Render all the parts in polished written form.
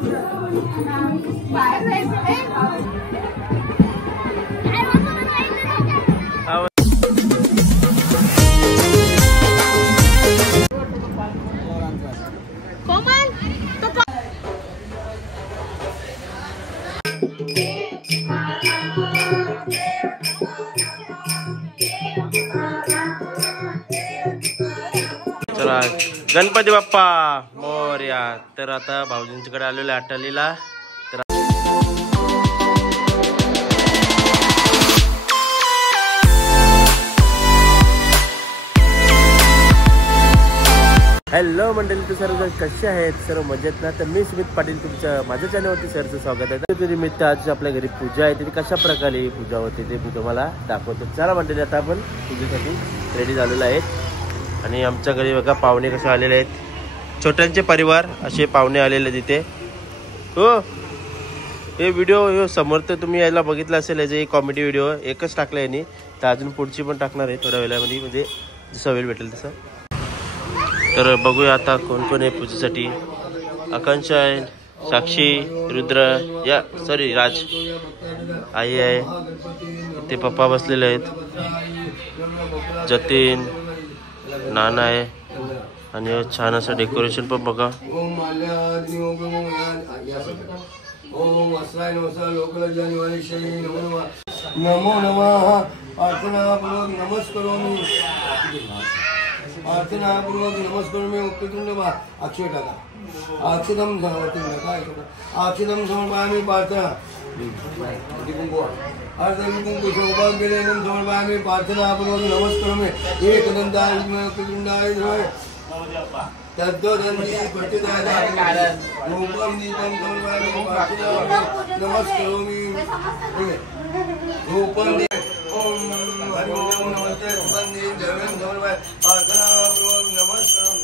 चला गणपती बाप्पा मोरया. तर आता भाऊजींच्याकडे आलेलो आटलीला. हॅलो मंडळी, तर सर्व कसे आहेत? सर्व मजेत ना? तर मी स्मित पाटील तुमच्या माझ्या चॅनलवरती सरचं स्वागत आहे. तर निमित्त आज आपल्या घरी पूजा आहे, ती कशा प्रकारे पूजा होते ते मी तुम्हाला दाखवतो. चला मंडळी, आता आपण पूजेसाठी रेडी झालेलो आहेत. आणि आमच्या घरी बघा पाहुणे कसे आलेले आहेत. छोट्यांचे परिवार असे पाहुणे आलेले तिथे. हो, हे व्हिडिओ समोर तर तुम्ही यायला बघितलं असेल. याचे कॉमेडी व्हिडिओ एकच टाकला यांनी, तर अजून पुढची पण टाकणार आहे थोड्या वेळामध्ये, म्हणजे जसं वेळ भेटेल तसं. तर बघूया आता कोण कोण आहे पूजेसाठी. आकांक्षा आहे, साक्षी, रुद्र, या सॉरी राज, आई आहे, ते पप्पा बसलेले आहेत, जतीन, नाना आहे. आणि छान असं डेकोरेशन पण बघा. नमो नमः. अर्चनापूर्वक नमस्करोमि. अर्चनापूर्वक नमस्करोमि. उत्तुंड अक्षय टाका. अक्षतम अक्षतम समर्पयामि. प्रार्थना समर्पयामि. प्रार्थनापूर्वक नमस्करोमि. एकदंताय उत्तुंडाय तद्दोदन्ति प्रतिदाय रूपम दीपम समर्पयामि. प्रार्थनापूर्वक नमस्करोमि. रूपम ओम हरि ओम नमस्ते सुगंधि देवं समर्पयामि. प्रार्थनापूर्वक नमस्करोमि.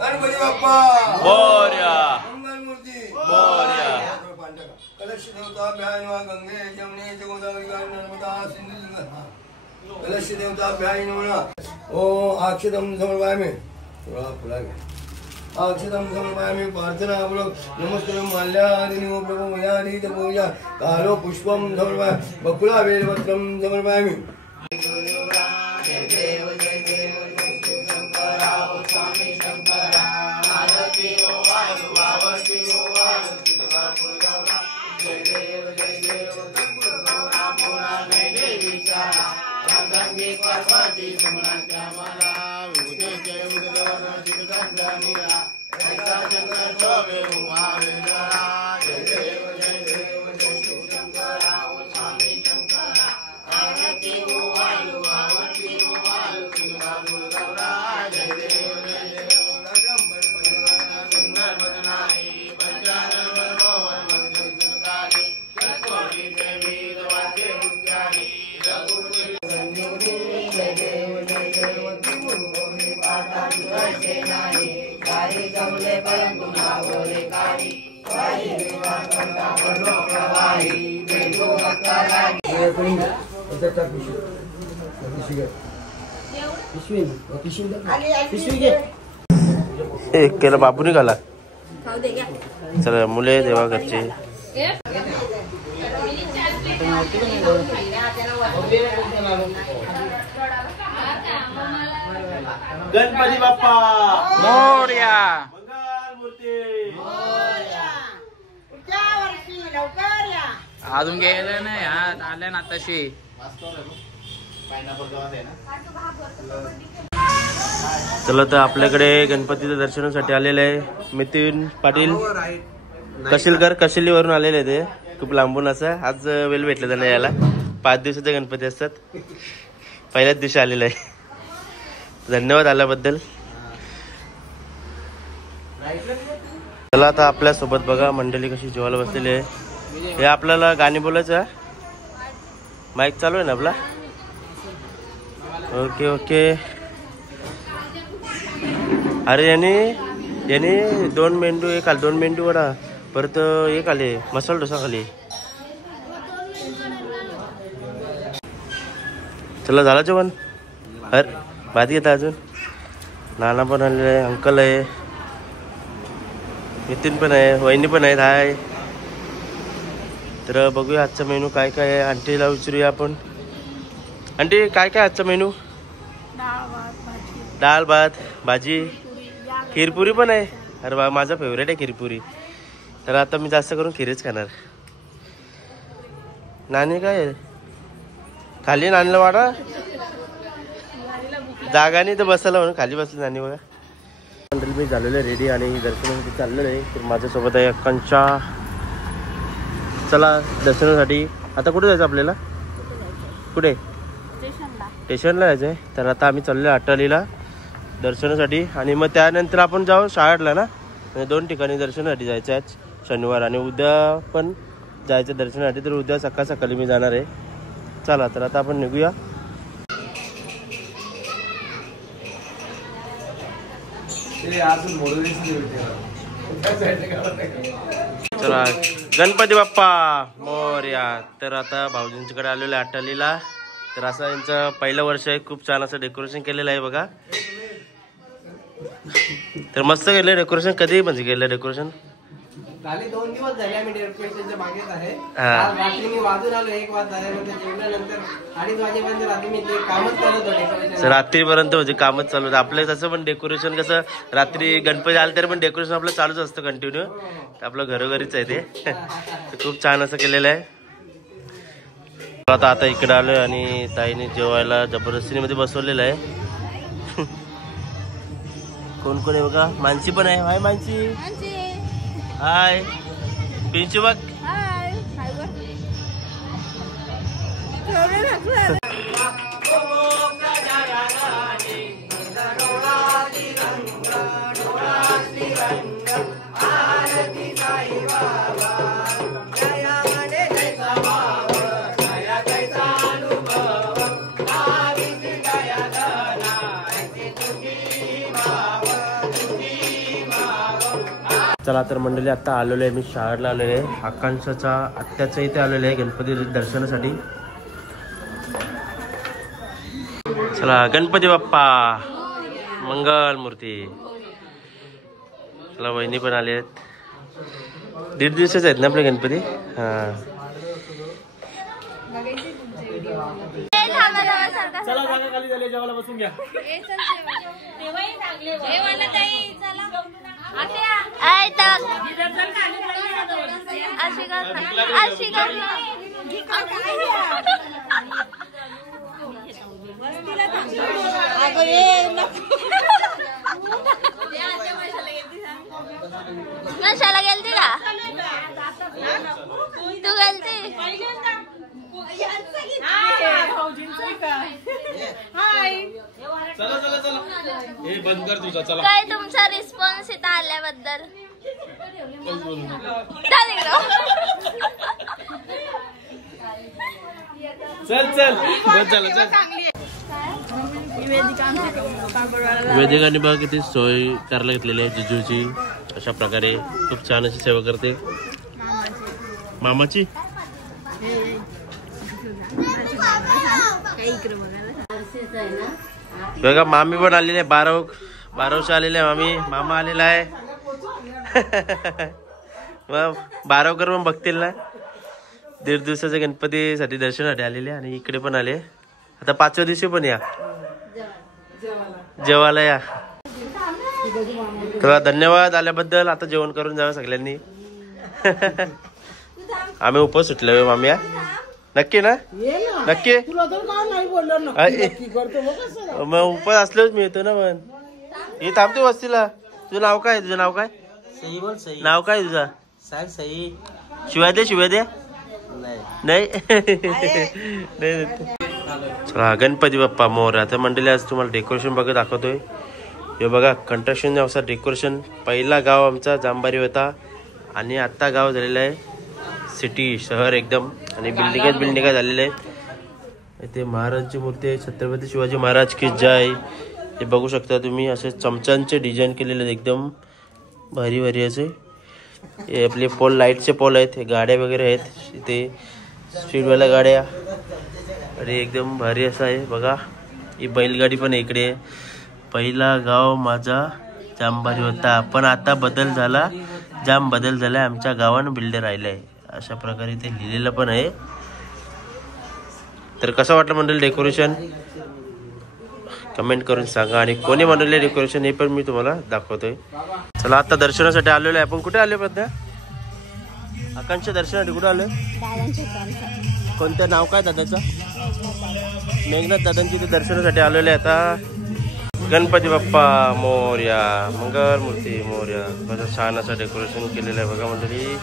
गणपती बाप्पा मोरया. मंगलमूर्ती मोरया. कलश देवताभ्याय नमः. गंगे यमुने गोदावरी नर्मदा सिंधु. कलश देवताभ्याय नमः. ओम अक्षतम समर्पयामि. अक्षतम समर्पयामि. प्रार्थनापूर्वक नमस्कारं. माल्यादिनो प्रभो मयादि पूजा कालो पुष्पं समर्पयामि. बकुला बेलपत्रं समर्पयामि. एक केलं बाबू निघाला. चला मुले देवा घरचे. गणपती बाप्पा मोरया. मंगलमूर्ती मोरया. अजून गेलं नाही, आल्या ना तशी. चला तर आपल्याकडे गणपतीच्या दर्शनासाठी आलेले आहे मिथुन पाटील कशिलकर, कशिलीवरून आलेले ते खूप लांबून. असं आज वेळ भेटलं त्यांना यायला. 5 दिवसाचे गणपती असतात, पहिल्याच दिवशी आलेला आहे. धन्यवाद आल्याबद्दल. चला आता आपल्या सोबत बघा मंडळी कशी जेवायला बसलेली आहे. हे आपल्याला गाणी बोलायचं. माईक चालू आहे ना आपला? Okay okay. अरे याने 2 मेंदू एक आले, 2 मेंदू वडा, परत एक आले मसाला डोसा खाली. चला झालं जेवण. अरे भात घेता अजून. नाना पण आलेले आहे, अंकल आहे. नितीन पण आहे, वहिनी पण आहेत. हाय. तर बघूया आजचा मेनू काय काय आहे. आंटीला विचारूया आपण. आंटी काय काय आजचा मेनू? डाळ भात भाजी, खीरपुरी पण आहे. अरे बा माझा फेवरेट आहे खीरपुरी. तर आता मी जास्त करून खीरच खाणार. नानी काय आहे? खाली नानीला वाडा जागा नाही तर बसायला म्हणून खाली बसली नानी. बघा मंडळी मी झालेलं आहे रेडी आणि दर्शनासाठी चाललेलं आहे. तर माझ्यासोबत आहे आकांक्षा. चला दर्शनासाठी. आता कुठे जायचं आपल्याला? कुठे? स्टेशनला जायचं आहे. तर आता आम्ही चाललो आहे अटालीला दर्शनासाठी आणि मग त्यानंतर आपण जाऊ शाळेला ना. म्हणजे 2 ठिकाणी दर्शनासाठी जायचं आहे. शनिवार आणि उद्या पण जायचं दर्शनासाठी. तर उद्या सकाळी मी जाणार आहे. चला तर आता आपण निघूया. चला गणपती बाप्पा मोरया. तर आता भाऊजींच्याकडे आलेलो आहे अटालीला. तर असं यांचं पहिलं वर्ष आहे. खूप छान असं डेकोरेशन केलेलं आहे बघा. तर मस्त केलं डेकोरेशन. कधी म्हणजे केलं डेकोरेशन? 2 दिवस झाले आम्ही डेकोरेशनच्या मागेच आहे. रात्री मी वाजून आलो 1 वाजता झाल्यानंतर जेवल्यानंतर 2:30 वाजेपर्यंत रात्री मी ते कामच करत होतो डेकोरेशन. रात्रीपर्यंत म्हणजे कामच चालू होतं आपलं. तसं पण डेकोरेशन कसं रात्री गणपती आले तरी पण डेकोरेशन आपलं चालूच असतं कंटिन्यू. आपलं घरोघरीच आहे ते. खूप छान असं केलेलं आहे. आता इकडे आलोय आणि ताईने जेवायला जबरदस्तीने मध्ये बसवलेलं आहे. कोण कोण आहे बघा. मानसी पण आहे. हाय मानसी. हाय पिंचू बघ. चला तर मंडळी आता आलेलो आहे मी शाळेला आलेलो आहे. आकांक्षाचा आत्याच्या इथे आलेलो आहे गणपती दर्शनासाठी. चला गणपती बाप्पा मंगल मूर्ती. चला वहिनी पण आले आहेत. 1.5 दिवसाचे आहेत ना आपले गणपती. हा चला जागा खाली झाली. जेवायला बसून घ्या. कशाला गेलती का तू? गेलती बंद कर तुझा. चला काय तुमचा रिस्पॉन्स इथं आल्याबद्दल? चल वेदिकाने बघा किती सोय करायला घेतलेली आहे जिजूची. अशा प्रकारे खूप छान अशी सेवा करते. मामाची बघा मामी पण आलेली आहे. 12 आलेले आहे मामी. मामा आलेला आहे. मग 12कर पण बघतील ना. 1.5 दिवसाच्या गणपतीसाठी दर्शनासाठी आलेले आणि इकडे पण आले. आता 5व्या दिवशी पण या जेवायला या. तर धन्यवाद आल्याबद्दल. आता जेवण करून जावं सगळ्यांनी. आम्ही उपवास सुटलो मामी. नक्की ना? नक्की मग उपवास असलोच मी येतो ना. पण हे थांबतो वस्तीला. तुझं नाव काय? नाव काय? नाव काय तुझा? सांग सई. शिवाय दे. नाही. चला गणपती बाप्पा मोरया. आता मंडळी आज तुम्हाला डेकोरेशन बघा दाखवतोय. हे बघा कंस्ट्रक्शन असा डेकोरेशन. पहिला गाव आमचा जांबारी होता आणि आत्ता गाव झालेलं आहे सिटी शहर एकदम. आणि बिल्डिंगा झालेल्या आहेत. इथे महाराजांची मूर्ती आहे. छत्रपती शिवाजी महाराज की जय. हे बघू शकता तुम्ही. असे चमचांचे डिझाईन केलेले आहेत एकदम भारी असे. हे आपले पोल लाईटचे पोल आहेत. हे गाड्या वगैरे आहेत इथे स्पीडवाल्या गाड्या. अरे एकदम भारी असं आहे बघा. ही बैलगाडी पण आहे इकडे. पहिला गाव माझा जांबारी होता पण आता बदल झाला जाम बदल झालाय, आमच्या गावानं बिल्डर राहिलाय, अशा प्रकारे ते लिहिलेलं पण आहे. तर कसं वाटलं मंडळी डेकोरेशन कमेंट करून सांगा, आणि कोणी बनवले डेकोरेशन हे पण मी तुम्हाला दाखवतोय. चला आता दर्शनासाठी आलेलो आहे आपण. कुठे आले पद्या? आकांक्षा दर्शनासाठी कुठे आलोय? कोणतं नाव काय दादाचं? मेघनाथ दादांची ते दर्शनासाठी आलेले आहे. आता गणपती बाप्पा मोरया, मंगल मूर्ती मोरया. कसं छान असं डेकोरेशन केलेलं आहे बघा मंडळी.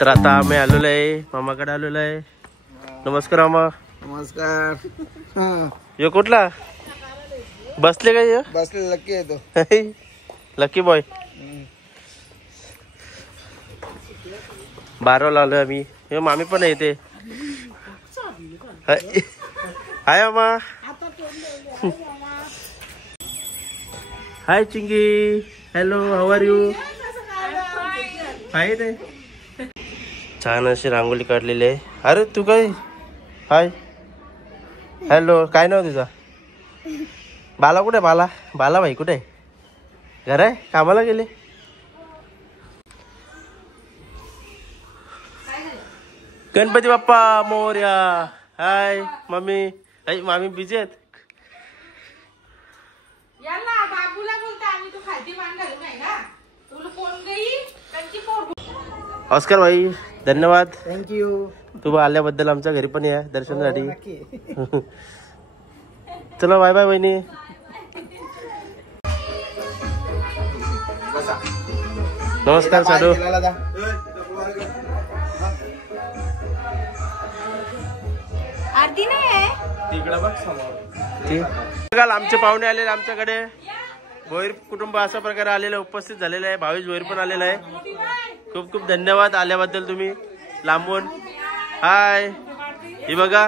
तर आता आम्ही आलेलो आहे मामाकडे आलेलो आहे. नमस्कार मामा. नमस्कार. यो कुठला बसले काय? बसले लकी आहे तो. Lucky boy. 12 आलोय आम्ही. हे मामी पण येते. हाय मामा. Hi Chingi. Hello, how are you? Hi रे. छान अशी रांगोळी काढलेली आहे. अरे तू काय? हाय. हॅलो, काय नाव तुझा? बाला कुठे? बाला बाला भाई कुठे? घर आहे, कामाला गेले. गणपती बाप्पा मोरया. हाय मम्मी. आई मामी बिझी आहेत. ऑस्कर भाई धन्यवाद. थँक्यू. तू आल्याबद्दल. आमच्या घरी पण या दर्शनासाठी. चला बाय बाय बहिणी. नमस्कार साडू. आरती नाही. काल आमचे पाहुणे आलेले आमच्याकडे. भोईर कुटुंब अशा प्रकारे आलेलं उपस्थित झालेलं आहे. भावेश भोईर पण आलेला आहे. खूप खूप धन्यवाद आल्याबद्दल तुम्ही लांबून. हाय. हे बघा,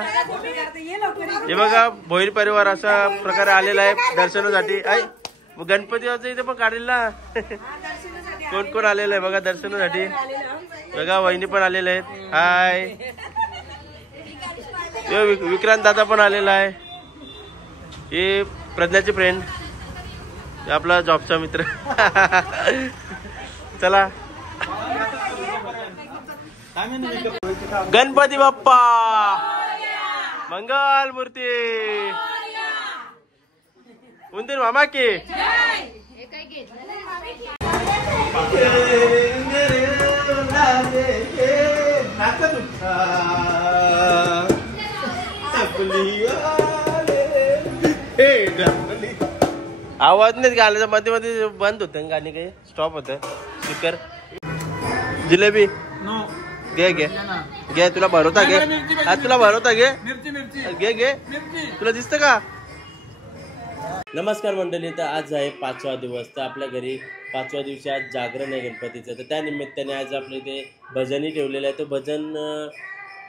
हे बघा भोईर परिवार अशा प्रकारे आलेला आहे दर्शनासाठी. आई गणपतीचं इथे पण काढेल ना. कोण कोण आलेलं आहे बघा दर्शनासाठी. बघा वहिनी पण आलेले आहेत. हाय. विक्रांत दादा पण आलेला आहे. हे प्रज्ञाची फ्रेंड, आपला जॉबचा मित्र. चला. गणपती बाप्पा मंगल मूर्ती. उंदीर मामा की. आवाज नाही घालायचा. मध्ये मध्ये बंद होतं गाणी. काही स्टॉप होतं स्पीकर. जिलेबी घे घे घे. तुला भरवता घे. हा तुला भरवता घे. घे घे. तुला दिसतं का? नमस्कार मंडळी. तर आज आहे 5वा दिवस. तर आपल्या घरी 5व्या दिवशी आज जागरण आहे गणपतीचं. तर त्या निमित्ताने आज आपल्या इथे भजनही ठेवलेलं आहे. तो भजन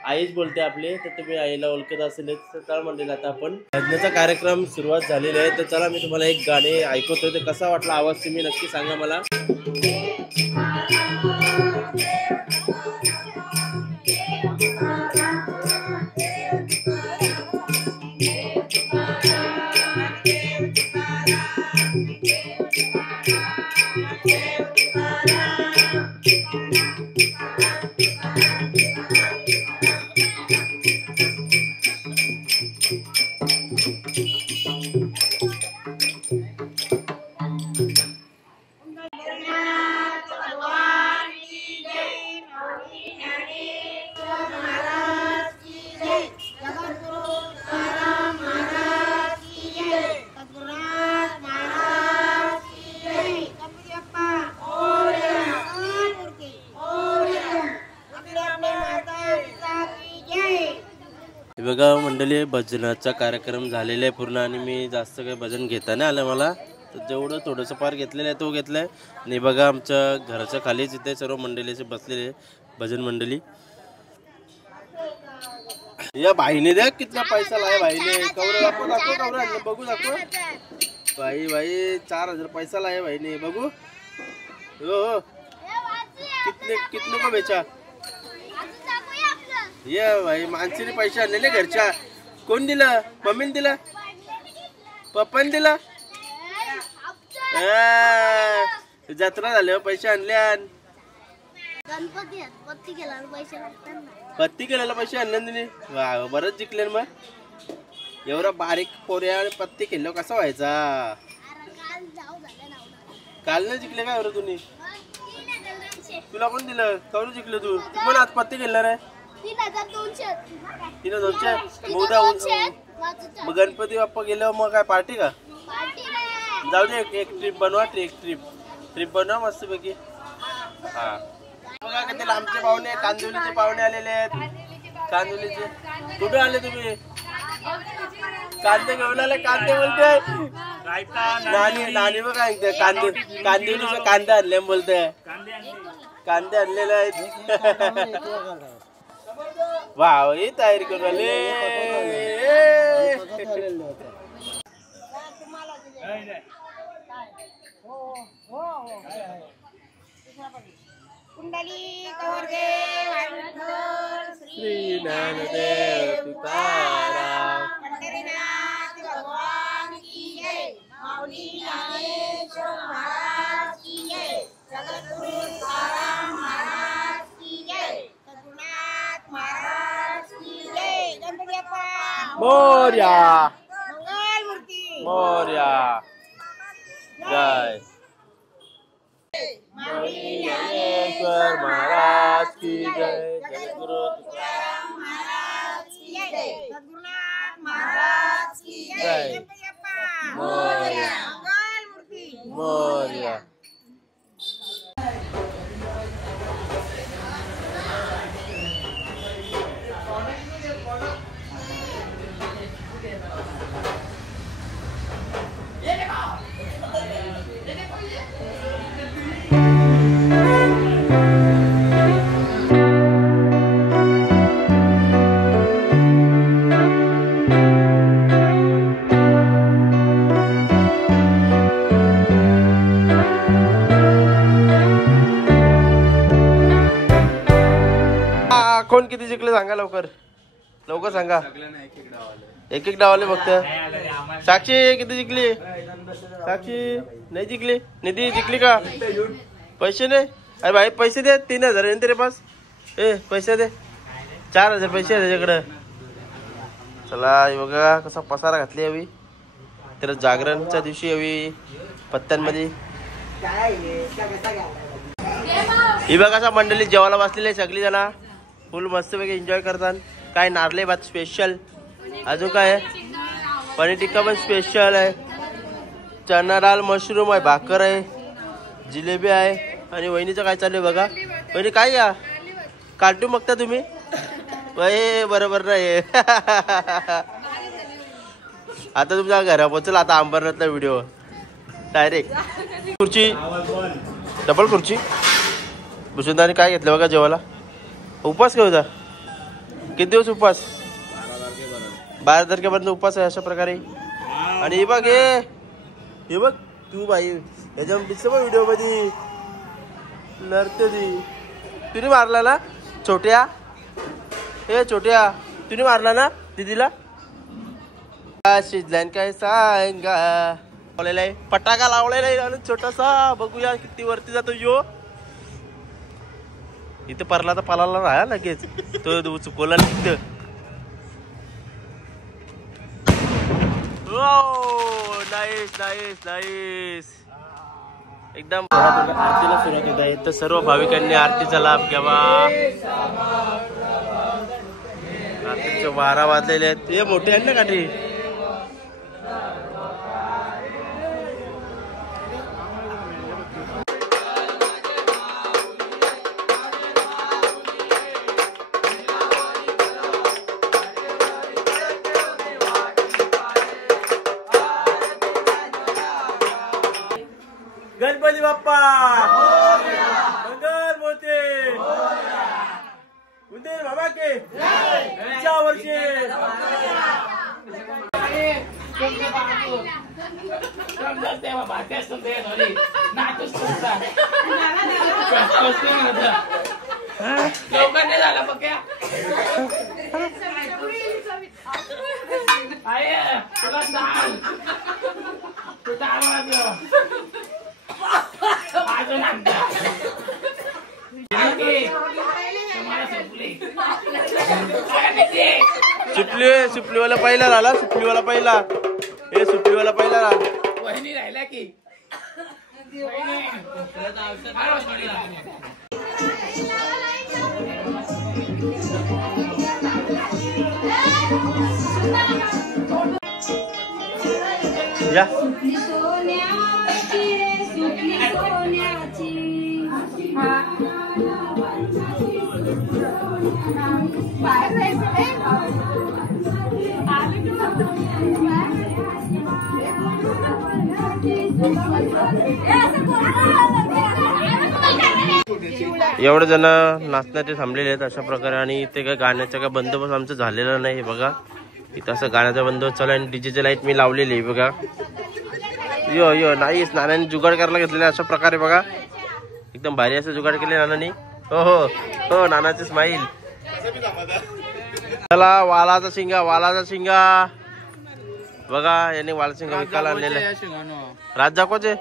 आईच बोलते आपले. तर तुम्ही आईला ओळखत असेलच. तर चला मंडळी आता आपण भजनाचा कार्यक्रम सुरुवात झालेला आहे. तर चला मी तुम्हाला एक गाणे ऐकवतोय. तर कसा वाटला आवाज तुम्ही नक्की सांगा मला. बघा मंडळी भजनाचा कार्यक्रम झालेला आहे पूर्ण. आणि मी जास्त काही भजन घेता नाही आलं मला. तर जेवढं थोडंसं फार घेतलेलं आहे तो घेतलं आहे. आणि बघा आमच्या घराच्या खालीच इथे सर्व मंडळीचे बसलेले भजन मंडळी. या भाईने द्या कितना पैसा लाय भाईने. कवर दाखव दाखव कवर आणलं बघू दाखव. भाई भाई 4000 पैसा लाय भाईने बघू. हो कितने कितने को बेचा? ये भाई माणसाने पैसे आणलेले घरच्या. कोण दिलं? मम्मीने दिलं? पप्पाने दिलं? जत्रा झाल्यावर पैसे आणले. पत्ती केल्याला पैसे आणले तिने. वा बरंच जिंकले मग. एवढा बारीक पोऱ्या पत्ती केल्यावर कसा व्हायचा? काल नाही जिंकले का एवढं तुम्ही? तुला कोण दिलं? कवरून जिंकलं तू? पण आज पत्ती खेळणार आहे. 3,200. मग गणपती बाप्पा गेल्यावर मग काय पार्टी का? जाऊ दे एक ट्रिप बनवा. ट्रिप बनवा मस्त पैकी. हा बघा किती लांबचे पाहुणे, कांदिवलीचे पाहुणे आलेले आहेत. कांदिवलीचे कुठे आले तुम्ही? कांदे घेऊन आले. कांदे बोलते नानी बघा कांदिवलीचे कांदे आणले बोलते. कांदे आणलेले आहेत. वाव ही तयारी करून आले. श्री ज्ञानदेव तुकाराम पंढरीनाथ भगवान की जय. माऊली ज्ञानेश्वर महाराज की जय. जगद्गुरु तुकाराम महाराज की जय. सद्गुरुनाथ महाराज की जय. गणपती बाप्पा मोरया. मंगलमूर्ती मोरया. जय माऊली ज्ञानेश्वर महाराज की जय. जगद्गुरु तुकाराम महाराज की जय. सद्गुरुनाथ महाराज की जय. जय. गणपती बाप्पा मोरया. मंगलमूर्ती मोरया. कोण किती जिंकले सांगा लवकर. लवकर सांगा. एक डाव आले फक्त. साक्षी किती जिंकली? साक्षी नाही जिंकली. निधी जिंकली का? पैसे नाही. अरे भाई पैसे दे. 3,000 आहे तेरे पास. पैसे दे. 4,000 पैसे आहे त्याच्याकडे. चला बघा कसा पसारा घातली हवी. तर जागरणच्या दिवशी हवी पत्त्यांमध्ये. ही बघा असा मंडळी जेवायला बसलेले सगळी जण. फुल मस्तपैकी एन्जॉय करतात. काय नारळे भात स्पेशल. अजून काय आहे? पनीर टिक्का पण स्पेशल आहे. चना डाळ मशरूम आहे. भाकर आहे. जिलेबी आहे. आणि वहिनीचं काय चालू आहे बघा. वहिनी काय या कार्टून बघता तुम्ही? बरोबर नाही. आता तुमच्या घरा पोचला. आता अंबरनाथला व्हिडिओ डायरेक्ट. खुर्ची डबल खुर्ची. भूषणदानी काय घेतलं बघा जेवायला. उपवास काय होता? किती दिवस उपवास? 12 तारखेपर्यंत उपवास आहे अशा प्रकारे. आणि हे बघ हे बघ तू बाई याच्या दिसत बघ व्हिडिओ मध्ये नरते ती. तुने मारला ना छोट्या? छोट्या तुने मारला ना दीदीला? शिजल्यान काय सांगा. लावलेला आहे फटाका लावलेला आहे. आणि छोटासा बघूया किती वरती जातो यो. इथे परला तर पालाला राहा लगेच. तो चुकवला तिथं. Nice nice nice. एकदम आरतीला सुरुवात होत आहे. तर सर्व भाविकांनी आरतीचा लाभ घ्यावा. रात्रीचे 12 वाजलेले आहेत. हे मोठे आहेत ना काठी. गणपती बाप्पा मंगल मूर्ती. उदय बाबा के पुढच्या वर्षी. लवकर नाही झाला बघ्या. सुपलीवाला पहिला झाला. सुपलीवाला पहिला. हे सुपलीवाला पहिला झाला. वहिनी राहिला की या एवढे जण नाचण्याचे थांबलेले आहेत अशा प्रकारे. आणि इथे काय गाण्याचा काय बंदोबस्त आमचा झालेला नाही. हे बघा इथं असं गाण्याचा बंदोबस्त चालू आहे. आणि डीजेची लाईट मी लावलेली आहे बघा. यो नाही नानाने जुगाड करायला घेतलेला अशा प्रकारे बघा. एकदम भारी असं जुगाड केले नानानी. हो हो हो नानाचे स्माईल. चला वालाचा शिंगा बघा. याने वाला शिंगा विकायला आणलेला राज दाखवायचे.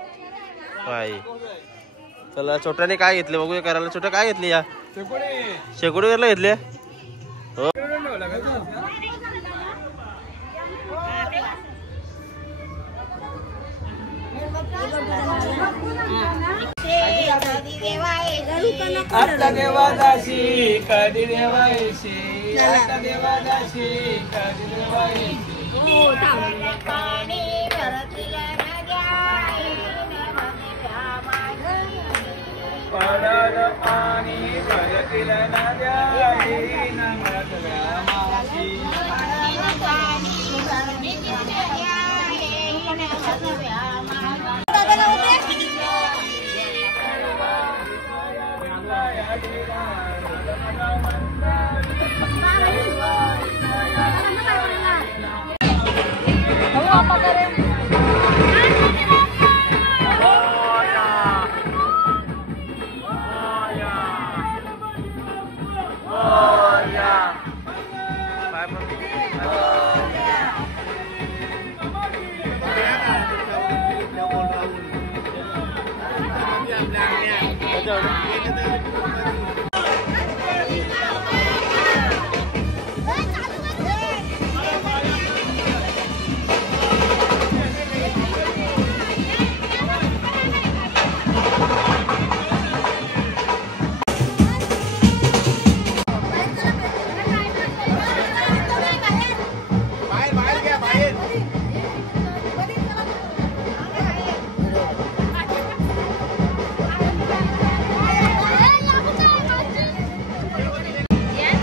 चला छोट्याने काय घेतले बघूया करायला. छोट्या काय घेतली या शेकोडी करायला घेतले. हो आता देवादाशी कधी देवायशी. आता देवादाशी कधी देवायशी. पडल पाणी भरतील नद्या नमतव्या माशी.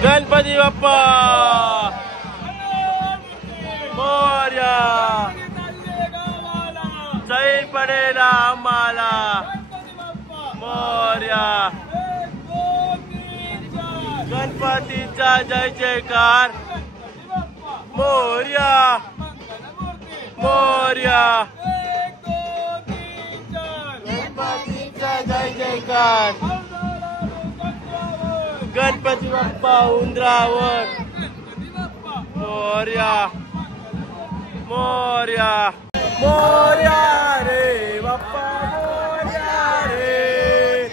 गणपती बाप्पा मोरया. जैन पडेला आम्हाला मोरया. गणपतीचा जय जयकार मोरया मोरया. गणपतीचा जय जयकार. गणपती बाप्पा उंदरावर मोरया मोरया मोरया रे बाप्पा मोरया रे.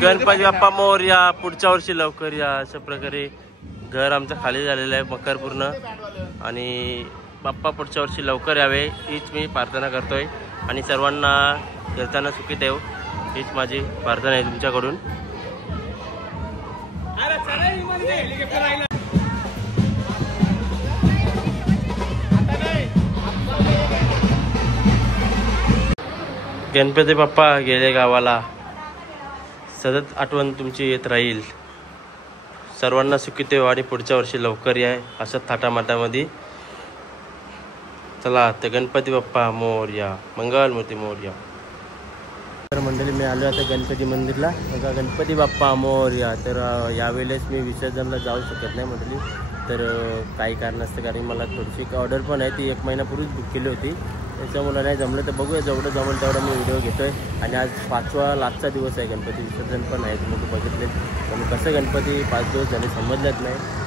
गणपती बाप्पा मोरया. पुढच्या वर्षी लवकर या. अशा प्रकारे घर आमचं खाली झालेलं आहे मकर पूर्ण. आणि बाप्पा पुढच्या वर्षी लवकर यावे हीच मी प्रार्थना करतोय. आणि सर्वांना येताना सुखी ठेव हीच माझी प्रार्थना आहे तुमच्याकडून. गणपती बाप्पा गेले गावाला. सतत आठवण तुमची येत राहील. सर्वांना सुखी ठेव आणि पुढच्या वर्षी लवकर या अशा थाटामाटामध्ये. चला तर गणपती बाप्पा मोरया. मंगलमूर्ती मोरया. तर मंडळी मी आलो आता गणपती मंदिरला. बघा गणपती बाप्पा मोरया. तर यावेळेस मी विसर्जनला जाऊ शकत नाही मंडळी. तर काही कारण असतं कारण मला थोडीशी ऑर्डर पण आहे ती 1 महिन्यापूर्वीच बुक केली होती. त्याच्यामुळे नाही जमलं तर बघूया, जेवढं जमलं तेवढा मी व्हिडिओ घेतोय. आणि आज 5वा लास्टचा दिवस आहे, गणपती विसर्जन पण आहे. तुम्ही बघितले पण कसं गणपती 5 दिवस झाले समजलंच नाही.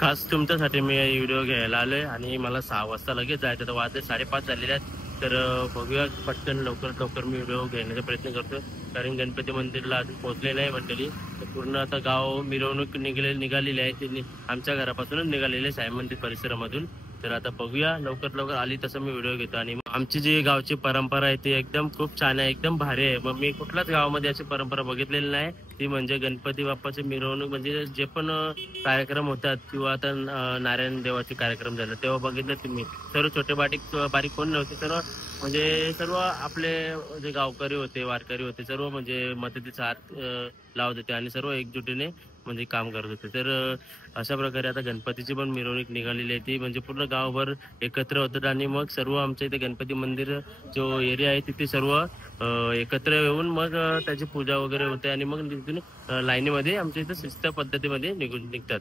खास तुमच्यासाठी मी व्हिडिओ घ्यायला आलोय आणि मला 6 वाजता लगेच जायचं, तर वाजले 5:30 झालेले आहेत. तर बघूया पटकन लवकर मी व्हिडिओ घेण्याचा प्रयत्न करतो, कारण गणपती मंदिरला अजून पोहोचले नाही मंडळी. तर पूर्ण आता गाव मिरवणूक निघालेली आहे, ती आमच्या घरापासूनच निघालेली आहे, साई मंदिर परिसरामधून. तर आता बघूया, लवकर आली तसं मी व्हिडिओ घेतो. आणि आमची जी गावची परंपरा आहे ती एकदम खूप छान आहे, एकदम भारी आहे. मग मी कुठल्याच गावामध्ये अशी परंपरा बघितलेली नाही. ती म्हणजे गणपती बाप्पाची मिरवणूक, म्हणजे जे पण कार्यक्रम होतात किंवा आता नारायण देवाचे कार्यक्रम झाले तेव्हा बघितलं तुम्ही. सर्व छोटे बारीक कोण नव्हते, सर्व म्हणजे सर्व आपले जे गावकरी होते, वारकरी होते, सर्व म्हणजे मदतीचा हात लावत होते आणि सर्व एकजुटीने म्हणजे काम करत होते. तर अशा प्रकारे आता गणपतीची पण मिरवणूक निघालेली आहे, ती म्हणजे पूर्ण गावभर एकत्र होतात. आणि मग सर्व आमच्या इथे गणपती मंदिर जो एरिया आहे तिथे सर्व एकत्र येऊन मग त्याची पूजा वगैरे होते आणि मग तिथून लाईनीमध्ये आमच्या इथे शिस्त पद्धतीमध्ये निघतात.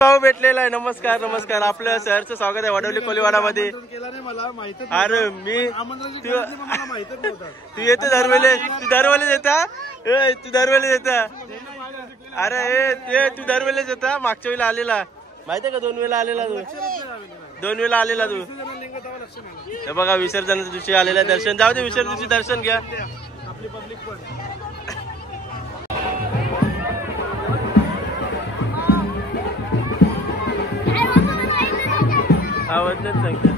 भाऊ भेटलेला आहे. नमस्कार. आपलं शहरचं स्वागत आहे वडवली कोलीवाडामध्ये. अरे मी तू येतो दरवेळेस येता. अरे तू दरवेळेस येता. मागच्या वेळेला आलेला माहितीये का, 2 वेळा आलेला तू. हे बघा विसर्जनाच्या दिवशी आलेला दर्शन. जाऊ दे, विसर्जनाचे दर्शन घ्या. आवाज सांगतो.